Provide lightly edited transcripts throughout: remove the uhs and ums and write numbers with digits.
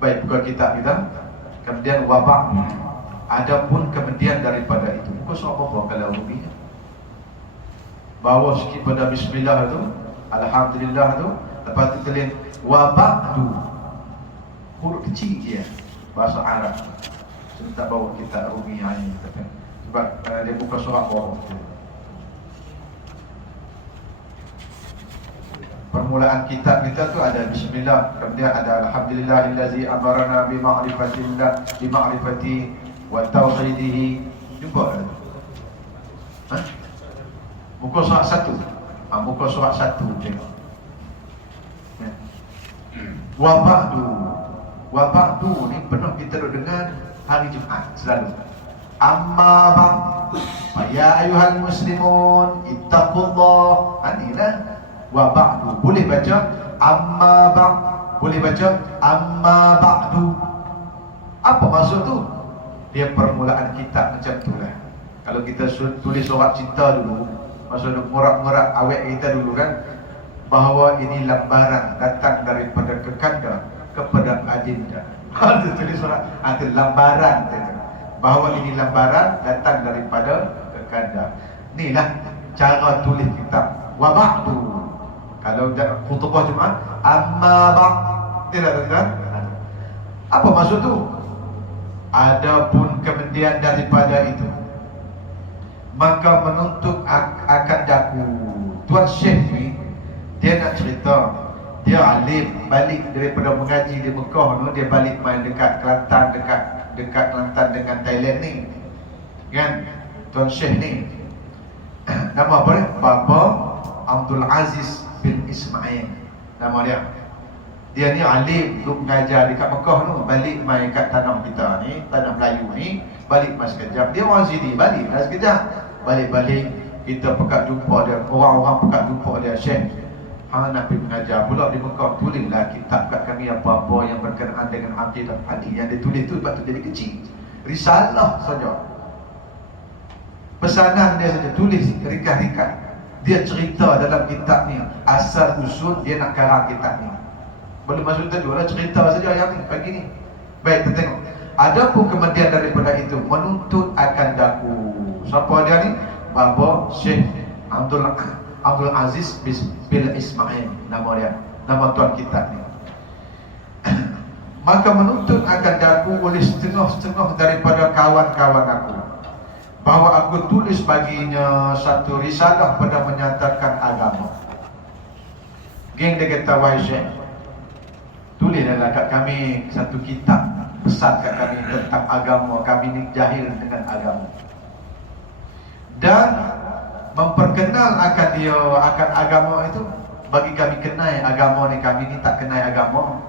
Baik, buka kitab kita. Kemudian wabak. Adapun kemudian daripada itu, buka surat apa kalau rubinya? Bawa sikit pada bismillah tu, alhamdulillah tu, lepas tu tulis wabakdu. Huruf kecil dia, bahasa Arab. Saya tak bawa kitab rubinya ini, sebab dia buka surat bawah. Permulaan kitab kita tu ada bismillah, kemudian ada alhamdulillahillazi amarana bi ma'rifatillah bi ma'rifati wa tauhidihi. Jumpa tak? Ha? Muka surat 1. Muka surat 1 tengok. Wa ba'du. Wa ba'du ni pernah kita duk dengar hari Jumaat selalu. Amma ba'd. Ya ayuhal muslimun ittaqullah. Inilah wa ba'du. Boleh baca amma ba'd, boleh baca amma ba'du. Apa maksud tu? Dia permulaan kitab macam tu lah. Kalau kita tulis surat cinta dulu, maksud ngorak-ngorak awet kita dulu kan, bahawa ini lambaran datang daripada kekanda kepada adinda. Ada tulis surat, ada lambaran itu. Bahawa ini lambaran datang daripada kekanda. Inilah cara tulis kitab. Wa ba'du. Kalau khutbah Jumaat, amma ba'd. Tidak. Apa maksud tu? Adapun kemudian daripada itu, maka menuntut akan daku. Tuan Syekh ni, dia nak cerita, dia alim, balik daripada mengaji di Mekah tu, dia balik main dekat Kelantan, dekat Kelantan dengan Thailand ni, kan? Tuan Syekh ni nama apa ni? Baba Abdul Aziz bin Ismail nama dia. Dia ni alim, duk mengajar dekat Mekah tu, balik main kat tanah kita ni, tanah Melayu ni, balik mas sekejap. Dia orang sini, balik mas sekejap. Balik-balik kita pekat jumpa dia, orang-orang pekat jumpa dia, Syekh nak pergi mengajar pula di Mekah, tulislah kitab kat kami apa-apa yang berkenaan dengan akidah hadis. Yang dia tulis tu lepas tu jadi kecil, risalah saja, pesanan dia saja, tulis ringkas-ringkas. Dia cerita dalam kitab ni asal usul dia nak karang kitab ni. Boleh masuk tajuk lah, cerita saja yang ni pagi ni. Baik, kita tengok. Adapun kemudian daripada itu, menuntut akan daku. Siapa dia ni? Baba Syekh Abdul Aziz bin Ismail nama dia, nama tuan kitab ni. Maka menuntut akan daku oleh setengah-setengah daripada kawan-kawan aku, bahawa aku tulis baginya satu risalah pada menyatakan agama. Geng dia kata, wahai Syekh, tulislah kat kami satu kitab, pesan kat kami tentang agama. Kami ni jahil dengan agama, dan memperkenal akan agama itu. Bagi kami kenal agama ni, kami ni tak kenal agama.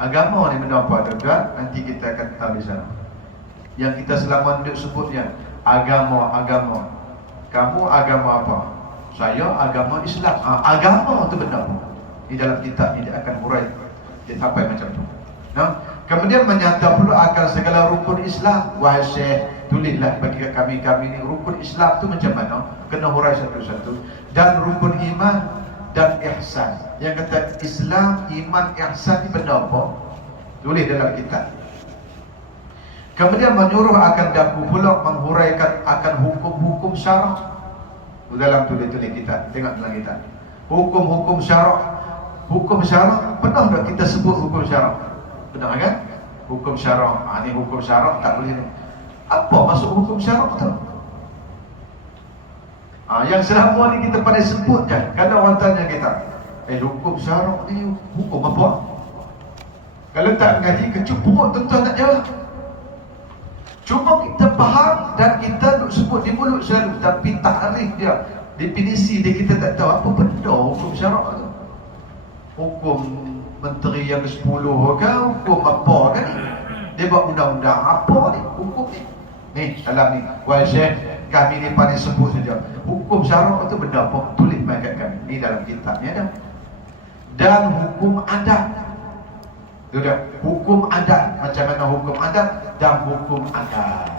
Agama ni benda apa tuan? Nanti kita akan tahu di sana. Yang kita selama duduk sebutnya agama. Kamu agama apa? Saya agama Islam. Agama tu benda apa? Di dalam kitab ni dia akan hurai, dia sampai macam tu. Nah, kemudian menyata pula akan segala rukun Islam. Wahai Syekh, tulislah bagi kami ni rukun Islam tu macam mana, kena hurai satu-satu. Dan rukun iman dan ihsan. Yang kata Islam, iman, ihsan ni benda apa? Tulis dalam kitab. Kemudian menyuruh akan daku pula menghuraikan akan hukum-hukum syarak. Dalam tulis kitab, tengok dalam kitab. Hukum-hukum syarak. Hukum syarak, pernah tak kita sebut hukum syarak? Pernah kan? Hukum syarak, ni hukum syarak tak boleh ni. Apa maksud hukum syarak tu? Yang selama ni kita pandai sebut je. Kadang orang tanya kita, hukum syarak ni hukum apa? Kalau tak ngaji, kecup tuan-tuan nak jawab. Cuma kita faham dan kita duk sebut di mulut selalu, tapi takrif dia, definisi dia kita tak tahu apa benda hukum syarak tu. Hukum menteri yang ke-10 ke, hukum apa kan ni? Dia buat undang-undang apa ni? Hukum ni. Ni dalam ni, wahai Syekh, kami ni pandai sebut saja. Hukum syarak itu benda apa? Tulis mai kat kami. Ni dalam kitab ni ada. Dan hukum adat. Tu dah. Hukum adat, macam mana hukum adat dan hukum adat.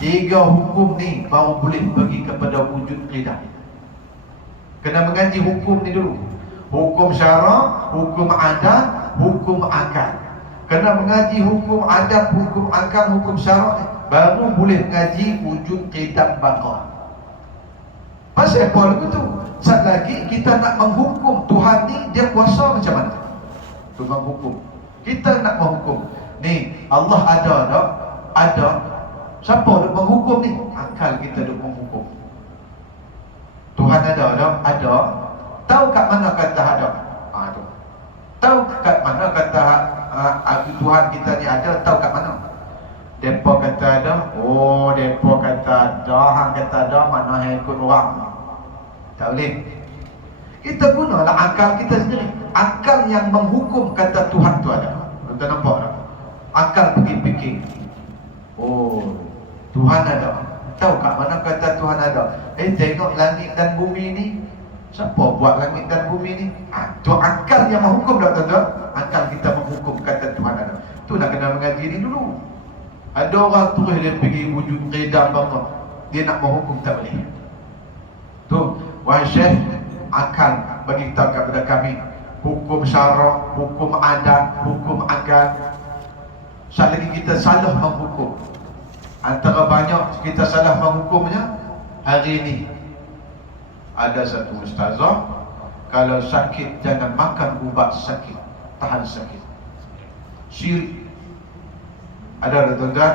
3 hukum ni baru boleh pergi kepada wujud qidah. Kena mengaji hukum ni dulu. Hukum syarak, hukum adat, hukum akal. Kena mengaji hukum adat, hukum akal, hukum syarak, baru boleh mengaji wujud qidam baqah. Pasal apa lagu tu? Sat lagi kita nak menghukum Tuhan ni, dia kuasa macam mana? Tu menghukum. Kita nak menghukum. Ni Allah ada tak? Ada. Siapa duk menghukum ni? Akal kita duk menghukum. Tuhan ada tak? Ada. Tahu kat mana kata ada? Tu. Tahu kat mana kata Tuhan kita ni ada? Tahu kat mana? Depa kata ada. Oh, depa kata ada. Hang kata ada, mana hang ikut orang? Tak boleh. Kita gunalah akal kita sendiri. Akal yang menghukum kata Tuhan tu ada. Tuan nampak tak? Akal pergi fikir. Oh, Tuhan ada. Tahu kat mana kata Tuhan ada? Tengok langit dan bumi ni. Siapa buat langit dan bumi ni? Tu akal yang menghukum tak tuan-tuan? Akal kita menghukum kata Tuhan ada. Tu nak kena mengaji ni dulu. Ada orang terus dia pergi wujud qidam baqah. Dia nak menghukum tak boleh. Tu, wahai Syekh, akal bagi tahu kepada kami hukum syarak, hukum adat, hukum akal. Selagi kita salah menghukum, antara banyak kita salah menghukumnya, hari ini ada satu ustazah, kalau sakit jangan makan ubat sakit, tahan sakit. Syirik. Ada tuan-tuan,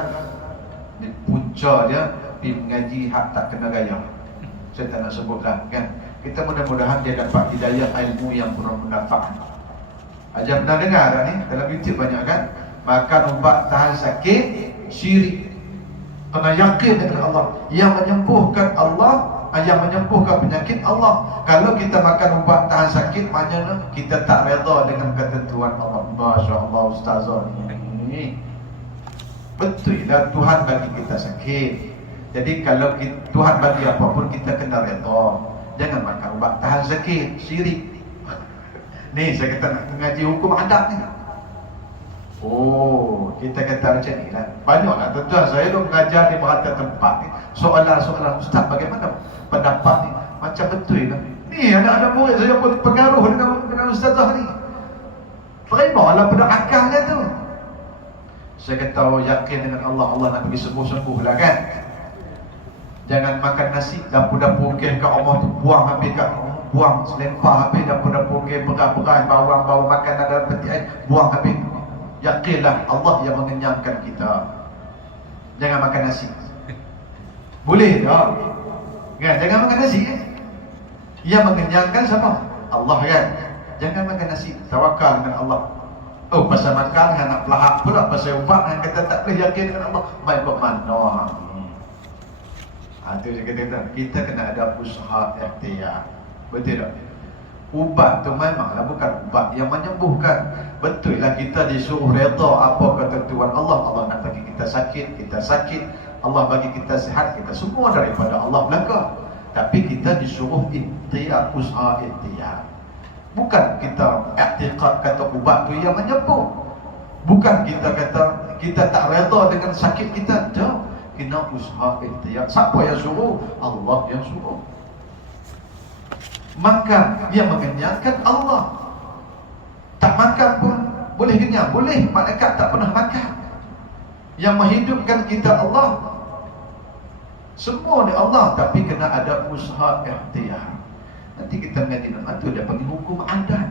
punca dia pergi mengaji hak tak kena gaya. Saya tak nak sebutlah kan. Kita mudah-mudahan dia dapat hidayah ilmu yang bermanfaat. Ajar pernah dengar tak ni? Dalam YouTube banyak kan? Makan ubat tahan sakit, syirik. Kena yakin dengan Allah. Yang menyembuhkan Allah, yang menyembuhkan penyakit Allah. Kalau kita makan ubat tahan sakit, maknanya kita tak redha dengan ketentuan Allah. Masya Allah ustazah ni. Betul lah, Tuhan bagi kita sakit. Jadi kalau Tuhan bagi apapun, kita kena redha. Jangan makan ubat tahan sakit, syirik. Ni saya kata nak mengaji hukum adat ni. Oh, kita kata macam ni lah. Banyaklah tuan-tuan, saya duk mengajar di berada tempat ni. Soalan-soalan, ustaz bagaimana pendapat ni? Macam betul lah. Ni anak-anak murid saya pun pengaruh dengan ustazah ni. Terimalah pada akalnya tu. Saya kata, oh, yakin dengan Allah, Allah nak bagi sembuh-sembuh lah kan. Jangan makan nasi, dapur-dapur ke Allah tu buang habis kat, buang selempar habis, dapur-dapur ke beras-beras, bawang-bawang makanan dalam peti air, buang habis. Yakinlah Allah yang mengenyangkan kita. Jangan makan nasi. Boleh tak? Kan? Jangan makan nasi kan? Yang mengenyangkan siapa? Allah kan? Jangan makan nasi. Tawakal dengan Allah. Oh, pasal makan nak pelahak pula, pasal ubat yang kata tak boleh yakin dengan Allah. Main buat mana? Itu saya kata, kita kena ada usaha ikhtiar. Betul tak? Ubat tu memanglah bukan ubat yang menyembuhkan. Betul lah kita disuruh redha apa ketentuan Allah. Allah nak bagi kita sakit, kita sakit. Allah bagi kita sihat, kita semua daripada Allah belaka. Tapi kita disuruh ikhtiar, usaha ikhtiar. Bukan kita i'tiqad kata ubat tu yang menyembuh. Bukan kita kata kita tak redha dengan sakit kita. Tak. Kena usaha ikhtiar. Siapa yang suruh? Allah yang suruh. Makan yang mengenyangkan Allah. Tak makan pun boleh kenyang. Boleh, malaikat tak pernah makan. Yang menghidupkan kita Allah. Semua ni Allah, tapi kena ada usaha ikhtiar. Nanti kita mengaji nama tu dia panggil hukum adat.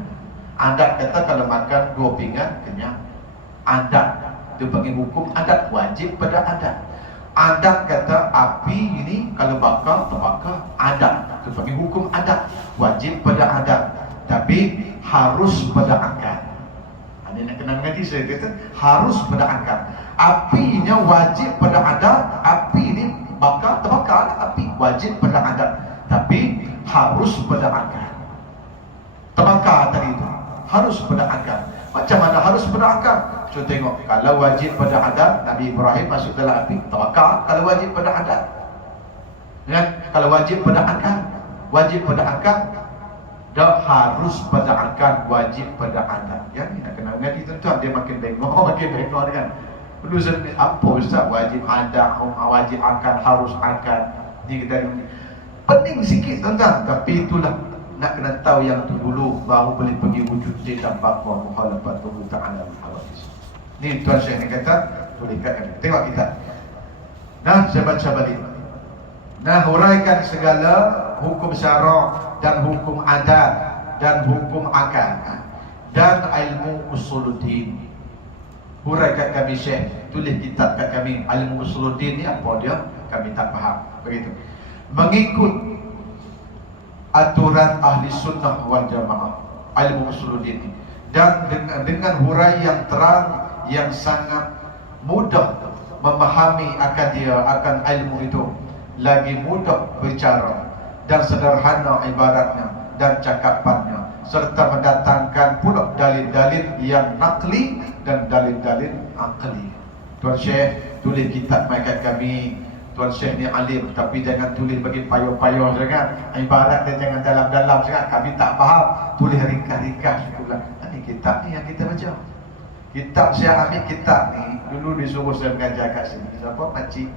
Adat kata kalau makan 2 pinggan kenyang. Adat dia panggil hukum adat, wajib pada adat. Adat kata api ini kalau bakar terbakar, adat itu panggil hukum adat, wajib pada adat, tapi harus pada akal. Ini nak kena mengaji, saya kata harus pada akal. Apinya wajib pada adat, api ini bakar terbakar, api wajib pada adat, tapi harus pada akal. Terbakar tadi itu harus pada akal. Macam mana harus pada akal? Cuba tengok, kalau wajib pada adat, Nabi Ibrahim masuk dalam api, terbakar. Kalau wajib pada adat, kan? Kalau wajib pada akal, wajib pada akal, dah harus pada akal, wajib pada adat. Ya, ni nak kena mengaji tuan-tuan, dia makin bengok, makin bengok kan. Dulu saya ni, apa ustaz wajib adat, wajib akal, harus akal. Ni kita ni pening sikit tuan-tuan, tapi itulah nak kena tahu yang tu dulu, baru boleh pergi wujud tidak baqwa muhalafatuhu ta'ala al-hawadis. Ni Tuan Syekh ni kata, boleh kata. Tengok kita. Nah, saya baca balik. Nah, huraikan segala hukum syarak dan hukum adat dan hukum akal dan ilmu usuluddin. Huraikan kami Syekh, tulis kitab kat kami. Ilmu usuluddin ni apa dia? Kami tak faham. Begitu. Mengikut aturan ahli sunnah wal jamaah, ilmu usuluddin ni, dan dengan hurai yang terang, yang sangat mudah memahami akan dia, akan ilmu itu, lagi mudah bicara dan sederhana ibaratnya dan cakapannya, serta mendatangkan pula dalil-dalil yang nakli dan dalil-dalil akli. Tuan Syekh tulis kitab kat kami. Tuan Syekh ni alim, tapi jangan tulis bagi payah-payah sangat. Ibarat dia jangan dalam-dalam sangat. Kami tak faham. Tulis ringkas-ringkas. Ini kitab ni yang kita baca. Kitab saya ambil kitab ni, dulu disuruh saya mengajar kat sini. Siapa? Makcik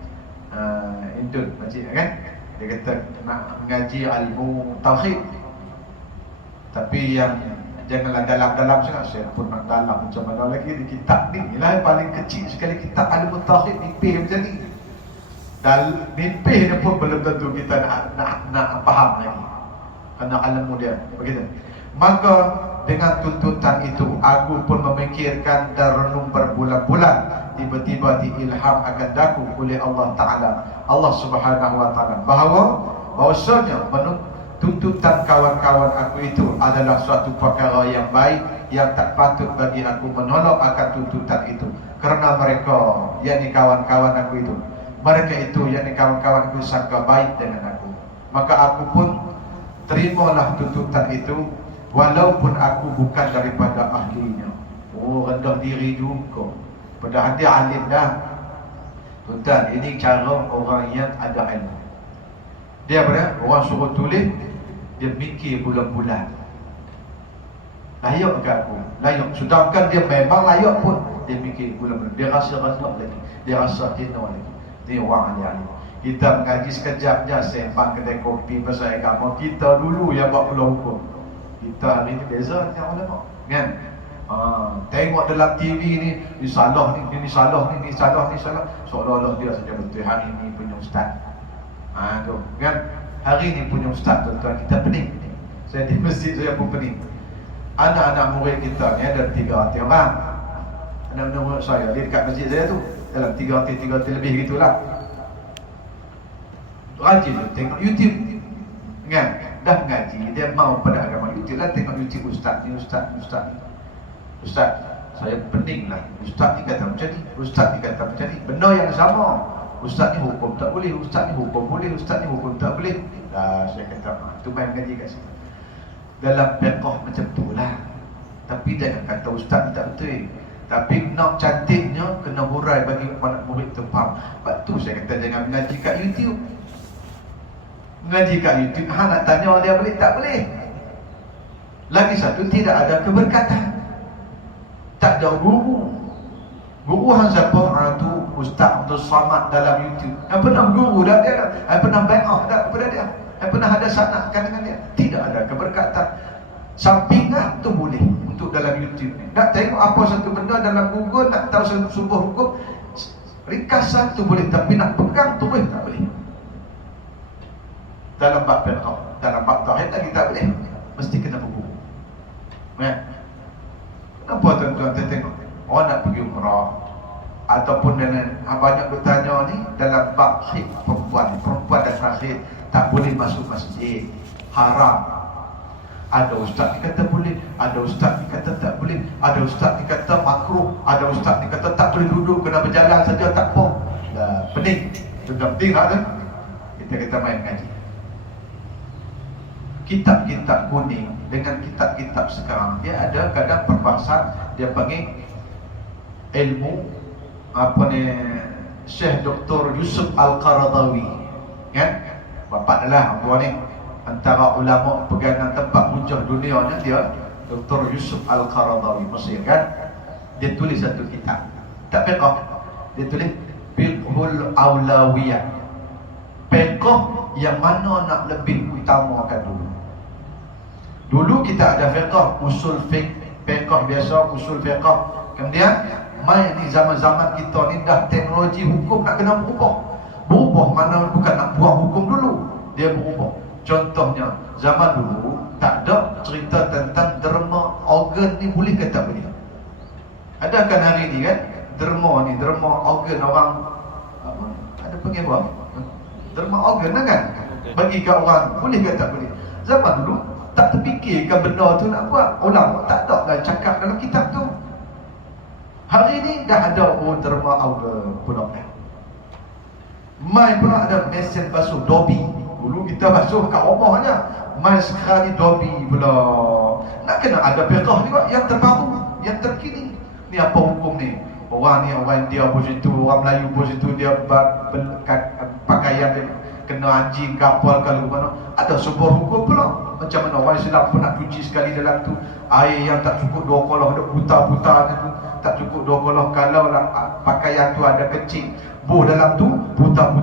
Indun, makcik kan? Dia kata nak mengaji ilmu tauhid. Tapi yang janganlah dalam-dalam sangat. Saya pun nak dalam macam mana lagi di kitab ni. Inilah yang paling kecil sekali kitab ilmu tauhid, mimpi macam ni. Dan mimpi ni pun belum tentu kita nak faham lagi, kerana ilmu dia begitu. Maka dengan tuntutan itu, aku pun memikirkan dan renung berbulan-bulan. Tiba-tiba diilham akan daku oleh Allah Ta'ala, Allah Subhanahu Wa Ta'ala, bahawasanya tuntutan kawan-kawan aku itu adalah suatu perkara yang baik, yang tak patut bagi aku menolak akan tuntutan itu. Kerana mereka, yakni kawan-kawan aku itu, mereka itu yakni kawan-kawanku sangka baik dengan aku, maka aku pun terimalah tuntutan itu, walaupun aku bukan daripada ahlinya. Oh, rendah diri juga. Padahal dia alim dah. Tuan, ini cara orang yang ada ilmu. Dia apa? Orang suruh tulis, dia mikir bulan-bulan. Layak ke aku? Layak. Sedangkan dia memang layak pun, dia mikir bulan-bulan. Dia rasa rendah lagi, dia rasa hina lagi. Ni orang yang kita mengaji sekejap je, sembang kedai kopi pasal agama. Kita dulu yang buat keluar hukum. Kita hari ni beza dengan ulama, kan? Tengok dalam TV ni, ni salah ni salah ni salah. Seolah-olah dia saja betul. Hari ni punya ustaz. Tu, kan? Hari ni punya ustaz, tuan-tuan, kita pening. Saya di masjid, saya pun pening. Anak-anak murid kita ni ada 300 orang. Anak-anak murid saya, dia dekat masjid saya tu, dalam 300 lebih gitulah. Rajin dia tengok YouTube, kan? Dah ngaji, dia mau pada agama YouTube lah. Tengok YouTube ustaz ni. Ustaz, saya pening lah. Ustaz ni kata macam ni, ustaz ni kata macam ni. Benda yang sama. Ustaz ni hukum tak boleh, ustaz ni hukum boleh, ustaz ni hukum tak boleh. Dah saya kata, tu main ngaji kat sini. Dalam fiqh macam tu lah. Tapi jangan kata ustaz ni tak betul. Tapi nak cantiknya kena hurai bagi anak murid tu faham. Sebab tu saya kata jangan mengaji kat YouTube. Mengaji kat YouTube, nak tanya dia boleh tak boleh. Lagi satu, tidak ada keberkatan. Tak ada guru. Guru hang siapa? Tu Ustaz Abdul Samad dalam YouTube. Yang pernah guru dah dia dah. Yang pernah bai'ah dah kepada dia. Yang pernah ada sanadkan dengan dia. Tidak ada keberkatan. Sampingan tu boleh untuk dalam YouTube ni. Nak tengok apa satu benda dalam Google, nak tahu satu sebuah hukum, ringkasan tu boleh, tapi nak pegang tu boleh tak boleh. Dalam bab fiqh, dalam bab tauhid lagi tak boleh. Mesti kena berguru. Kan? Kenapa tuan-tuan tengok orang nak pergi umrah ataupun banyak bertanya ni dalam bab khid perempuan dan khid tak boleh masuk masjid, haram. Ada ustaz ni kata boleh, ada ustaz ni kata tak boleh, ada ustaz ni kata makruh, ada ustaz ni kata tak boleh duduk, kena berjalan saja tak apa. Dah pening. Sudah penting tak kan? Kita main ngaji. Kitab-kitab kuning dengan kitab-kitab sekarang, dia ada kadang perbahasan, dia panggil ilmu apa ni, Syekh Dr. Yusuf Al-Qaradawi, kan? Bapak adalah apa ni, antara ulama pegangan tempat hujah dunia ni, dia Dr. Yusuf Al-Qaradawi Mesir, kan? Dia tulis satu kitab, tak fiqh, dia tulis Fiqhul Aulawiyah, fiqh yang mana nak lebih utamakan dulu. Dulu kita ada fiqh, usul fiqh biasa, usul fiqh. Kemudian mai ni zaman-zaman kita ni dah teknologi hukum nak kena berubah. Berubah mana bukan nak buat hukum dulu, dia berubah. Contohnya zaman dulu tak ada cerita tentang derma organ ni boleh ke tak boleh. Ada kan hari ni kan derma ni, derma organ orang apa, ada panggil apa? Derma organ kan? Bagi ke orang boleh ke tak boleh. Zaman dulu tak terfikirkan benda tu nak buat. Ulama tak ada dah cakap dalam kitab tu. Hari ni dah ada derma organ pula. Mai pula ada mesin basuh Dobby. Dulu kita basuh kat rumah aja. Mai sekarang ni Dobby pula. Nak kena ada fiqh juga yang terbaru, yang terkini. Ni apa hukum ni? Orang ni orang India pun situ, orang Melayu pun situ, dia pakaian dia kena anjing kapal kalau mana. Ada sebuah hukum pula. Macam mana orang Islam pun nak cuci sekali dalam tu. Air yang tak cukup 2 kolah, ada buta-buta tu. Tak cukup 2 kolah, kalau lah pakaian tu ada kecil buh dalam tu, buta,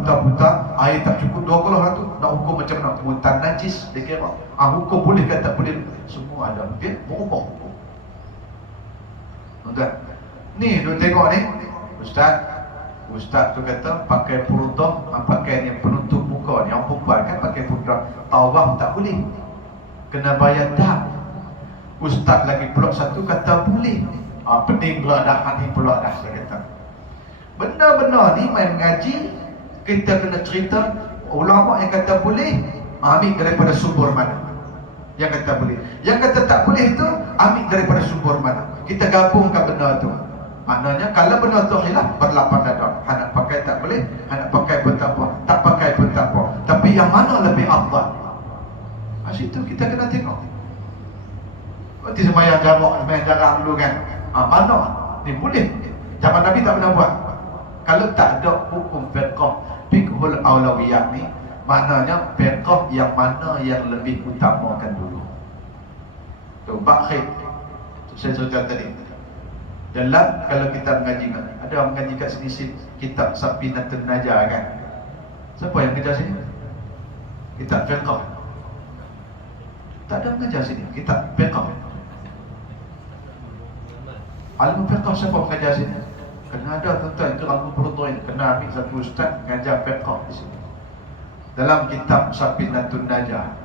air tak cukup 2 kolah tu. Nak hukum macam mana? Mutan najis, dia kira. Hukum boleh ke tak boleh? Semua ada. Dia berubah hukum. Tuan-tuan, ni tu tengok ni, Ustaz tu kata pakai purdah, pakai ni penutup muka ni. Yang perempuan kan pakai purdah, tawaf tak boleh, kena bayar dah. Ustaz lagi pula satu kata boleh. Pening pula dah, hati pula dah, saya kata. Benda-benda ni main mengaji, kita kena cerita. Ulama yang kata boleh, ambil daripada sumber mana. Yang kata boleh, yang kata tak boleh tu, ambil daripada sumber mana. Kita gabungkan benda tu. Maknanya kalau benda tu khilaf, berlapan dada. Nak pakai tak boleh, nak pakai pun tak apa, tak pakai pun tak apa. Tapi yang mana lebih afdal? Situ kita kena tengok. Seperti sembahyang jarak dulu kan. Mana ni boleh? Zaman Nabi tak pernah buat. Kalau tak ada hukum fiqhul aulawiyah ni, maknanya fiqh yang mana yang lebih utamakan dulu. Tu bakhid. Saya cerita tadi. Dalam kalau kita mengaji, ada orang mengaji kat sini kitab Safinatul Najah kan. Siapa yang mengajar sini? Kitab fiqh. Tak ada mengajar sini kitab fiqh. Ilmu fiqh siapa mengajar sini? Kena ada tuan-tuan, itu ilmu pertuan. Kena ambil satu ustaz mengajar fiqh di sini. Dalam kitab Safinatul Najah,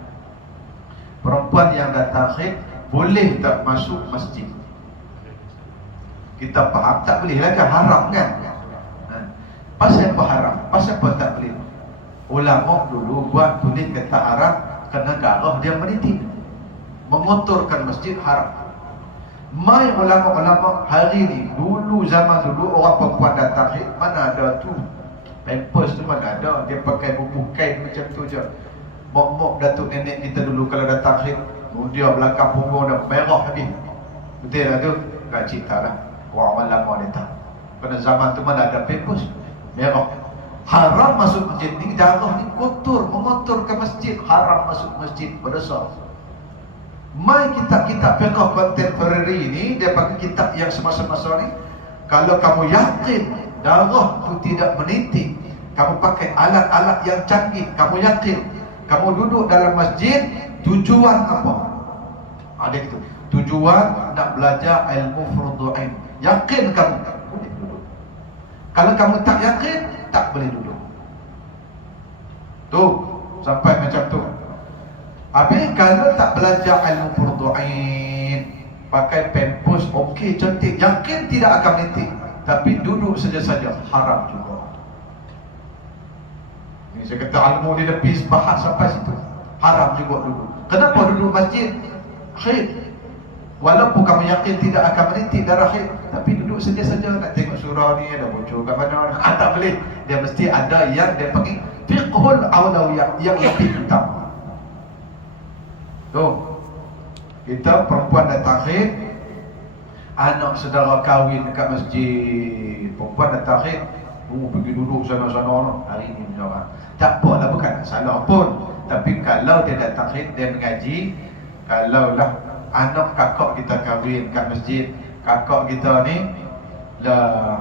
perempuan yang datang haid boleh tak masuk masjid? Kita faham tak boleh lah kan, haram kan? Pasal apa haram? Pasal apa tak boleh? Ulama dulu buat tulis kata haram kerana darah dia menitik, mengotorkan masjid haram. Mai ulama-ulama hari ni, dulu zaman dulu orang perempuan datang haid, mana ada tu pampers tu, mana ada, dia pakai bubuk kain macam tu je. Mok-mok datuk nenek kita dulu kalau datang haid, dia belakang punggung dah merah habis. Betul lah tu? Tak cerita lah, orang lama dia tak. Pada zaman tu mana ada pampers merah. Haram masuk masjid ni, darah ni kotor, mengotorkan masjid. Haram masuk masjid, berdosa. Mai kitab-kitab fiqh contemporary ni, dia pakai kitab yang semasa-masa ni. Kalau kamu yakin darah tu tidak menitik, kamu pakai alat-alat yang canggih, kamu yakin, kamu duduk dalam masjid, tujuan apa? Ada itu. Tujuan nak belajar ilmu fardhu ain. Yakin kamu, boleh duduk. Kalau kamu tak yakin, tak boleh duduk. Tu, sampai macam tu. Habis kalau tak belajar ilmu fardhu ain, pakai pampers okey, cantik, yakin tidak akan menitik, tapi duduk saja-saja, haram juga. Ini saya kata ilmu ni lebih bahas sampai situ. Haram juga duduk. Kenapa duduk masjid? Haid. Walaupun kamu yakin tidak akan menitik darah haid, tapi duduk saja-saja nak tengok surah ni ada bocor kat mana. Tak boleh. Dia mesti ada yang dia panggil fiqhul awlawiyah, yang lebih utama. Tu, kita perempuan datang haid, anak saudara kahwin dekat masjid, perempuan datang haid, pergi duduk sana-sana hari ni orang. Tak apalah, bukan salah pun. Tapi kalau dia datang haid, dia mengaji. Kalau lah anak kakak kita kahwin kat masjid, kakak kita ni lah,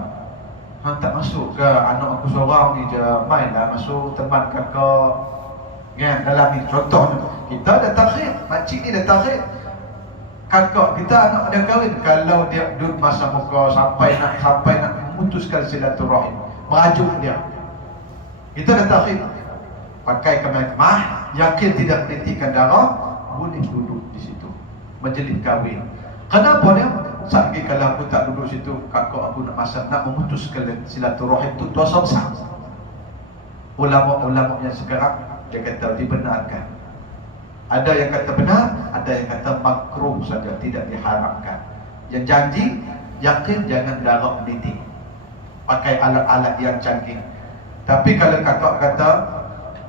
tak masuk ke, anak aku seorang ni je, mainlah masuk teman kakak kan, dalam ni contoh kita datang haid, makcik ni datang haid, Kakak kita anak dia kahwin, kalau dia duduk masa muka sampai nak memutuskan silaturahim, merajuk dia, kita dah takhir pakai kemah, yakin tidak menitikkan darah, boleh duduk di situ majlis kahwin. Kenapa dia? Sakit kalau aku tak duduk situ, kakak aku nak masak, nak memutuskan silaturahim itu dosa besar. Ulama-ulama yang sekarang dia kata dibenarkan. Ada yang kata benar, ada yang kata makruh saja, tidak diharamkan. Yang janji, yakin jangan darah menitik, pakai alat-alat yang canggih. Tapi kalau kakak kata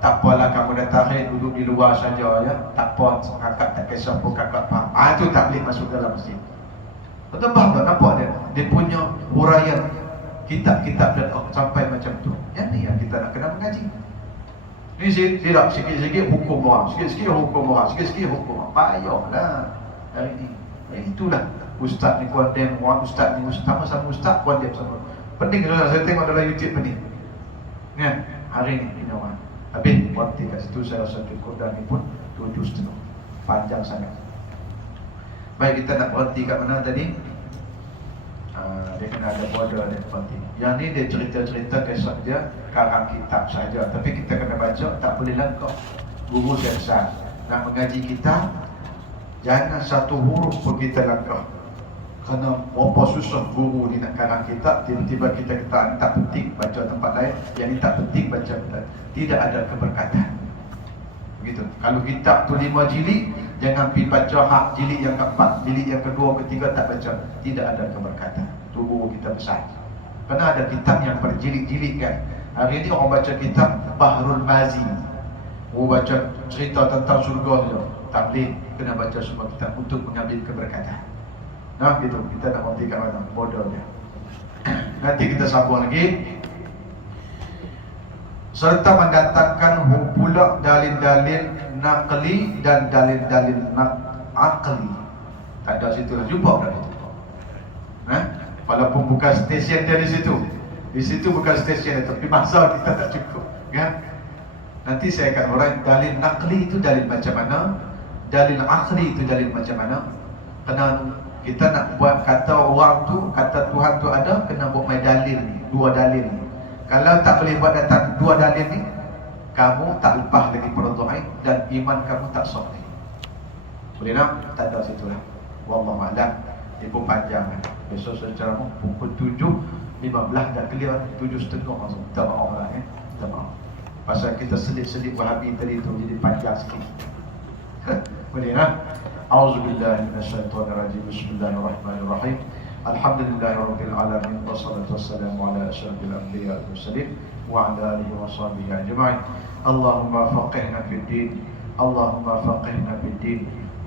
tak apalah kamu dah takhir duduk di luar saja ya, tak apa, kakak tak kisah pun kakak faham. Itu tak boleh masuk dalam masjid. Betul faham tak? Nampak dia punya huraian kitab-kitab dan sampai macam tu. Yang ni yang kita nak kena mengaji. Ni tidak sikit-sikit hukum orang, sikit-sikit hukum orang, sikit-sikit hukum orang. Payahlah hari ni. Itulah ustaz ni kuat dem, ustaz ni sama-sama ustaz kuat dem sama. Penting saya tengok dalam YouTube ni. Kan? Hari ni ini orang. Habis waktu kat situ saya rasa cukup, dan ni pun 7.30. Panjang sangat. Baik, kita nak berhenti kat mana tadi? Dia kena ada border dia berhenti. Yang ni dia cerita-cerita kisah dia, karang kitab saja. Tapi kita kena baca, tak boleh lengkap. Guru saya besar nak mengaji kita, jangan satu huruf pun kita lengkap. Kerana berapa susah guru ni nak karang kitab, tiba-tiba kita kata tak penting baca tempat lain, yang ni tak penting baca tempat lain. Tidak ada keberkatan. Begitu. Kalau kitab tu 5 jilid, jangan pergi baca hak jilid yang keempat, jilid yang kedua, ketiga tak baca. Tidak ada keberkatan. Tu guru kita besar. Kerana ada kitab yang berjilid-jilid kan. Hari ni orang baca kitab Bahrul Mazi, baca cerita tentang surga saja. Tak boleh, kena baca semua kitab untuk mengambil keberkatan. Nah gitu, kita nak berhentikan mana bodoh dia. Nanti kita sambung lagi. Serta mendatangkan pula dalil-dalil naqli dan dalil-dalil akli. Tak ada situ lah, jumpa dah itu. Walaupun bukan stesen dia di situ. Di situ bukan stesen dia, tapi masa kita tak cukup, kan? Nanti saya akan uraikan dalil naqli itu dalil macam mana, dalil akli itu dalil macam mana. Kena kita nak buat kata orang tu, kata Tuhan tu ada, kena buat main dalil ni, 2 dalil ni. Kalau tak boleh buat datang 2 dalil ni, kamu tak lepas lagi fardu ain dan iman kamu tak sah lagi. Boleh tak? Tak ada situ lah. Wallahu a'lam. Dia pun panjang kan. Besok secara pukul 7.15 dah clear, 7.30 langsung. Minta maaf lah kan. Minta maaf. Pasal kita selip-selip Wahabi tadi tu jadi panjang sikit. Boleh tak? A'udzubillahi minasyaitonirrajim. Bismillahirrahmanirrahim. Alhamdulillahirabbil alamin wassalatu wassalamu ala asyrafil anbiya'i wal mursalin wa ala alihi washabihi ajma'in. Allahumma faqihna fid din. Allahumma faqihna fid din.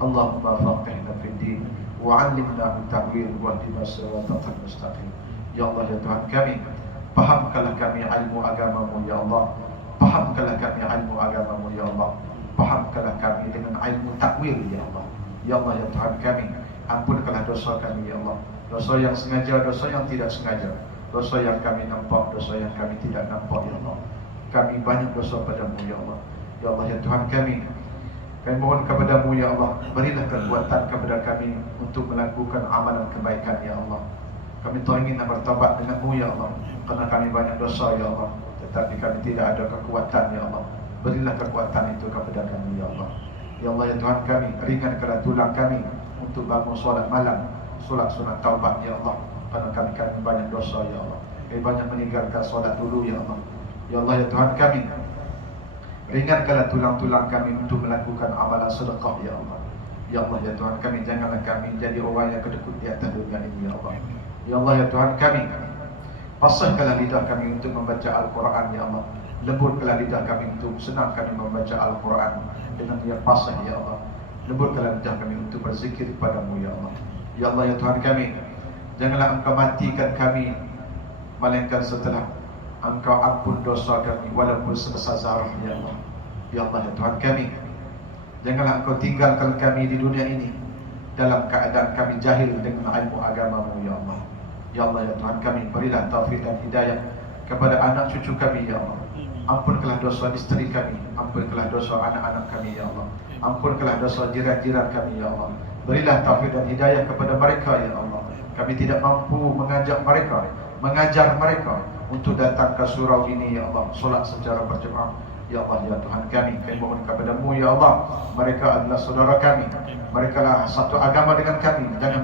Allahumma faqihna fid din wa 'allimna ta'wil wa ihdina siratal mustaqim. Ya Allah ya Tuhan kami, fahamkanlah kami ilmu agamamu ya Allah. Fahamkanlah kami ilmu agamamu ya Allah. Fahamkanlah kami dengan ilmu takwil ya Allah. Ya Allah ya Tuhan kami, ampunkanlah dosa kami ya Allah. Dosa yang sengaja, dosa yang tidak sengaja, dosa yang kami nampak, dosa yang kami tidak nampak ya Allah. Kami banyak dosa padamu ya Allah. Ya Allah ya Tuhan kami mohon kepadamu ya Allah, berilah kekuatan kepada kami untuk melakukan amalan kebaikan ya Allah. Kami ingin bertaubat denganmu ya Allah, kerana kami banyak dosa ya Allah, tetapi kami tidak ada kekuatan ya Allah. Berilah kekuatan itu kepada kami ya Allah. Ya Allah ya Tuhan kami, ringankanlah tulang kami untuk bangun solat malam, solat sunat taubat ya Allah, kerana kami banyak dosa ya Allah. Kami banyak meninggalkan solat dulu ya Allah. Ya Allah ya Tuhan kami, ringankanlah tulang-tulang kami untuk melakukan amalan sedekah ya Allah. Ya Allah ya Tuhan kami, janganlah kami jadi orang yang kedekut di atas dunia ini ya Allah. Ya Allah ya Tuhan kami, pasahkanlah lidah kami untuk membaca Al-Quran ya Allah. Lembutkanlah lidah kami untuk senang kami membaca Al-Quran dengan yang pasah ya Allah. Lembutkanlah lidah kami untuk berzikir kepadamu ya Allah. Ya Allah ya Tuhan kami, janganlah Engkau matikan kami melainkan setelah Engkau ampun dosa kami walaupun sebesar zarah ya Allah. Ya Allah ya Tuhan kami, janganlah Engkau tinggalkan kami di dunia ini dalam keadaan kami jahil dengan ilmu agamamu ya Allah. Ya Allah ya Tuhan kami, berilah taufik dan hidayah kepada anak cucu kami ya Allah. Ampunkanlah dosa isteri kami, ampunkanlah dosa anak-anak kami ya Allah. Ampunkanlah dosa jiran-jiran kami ya Allah. Berilah taufik dan hidayah kepada mereka ya Allah. Kami tidak mampu mengajak mereka, mengajar mereka untuk datang ke surau ini ya Allah, solat secara berjemaah. Ya Allah ya Tuhan kami mohon kepada-Mu ya Allah. Mereka adalah saudara kami. Mereka lah satu agama dengan kami. Jangan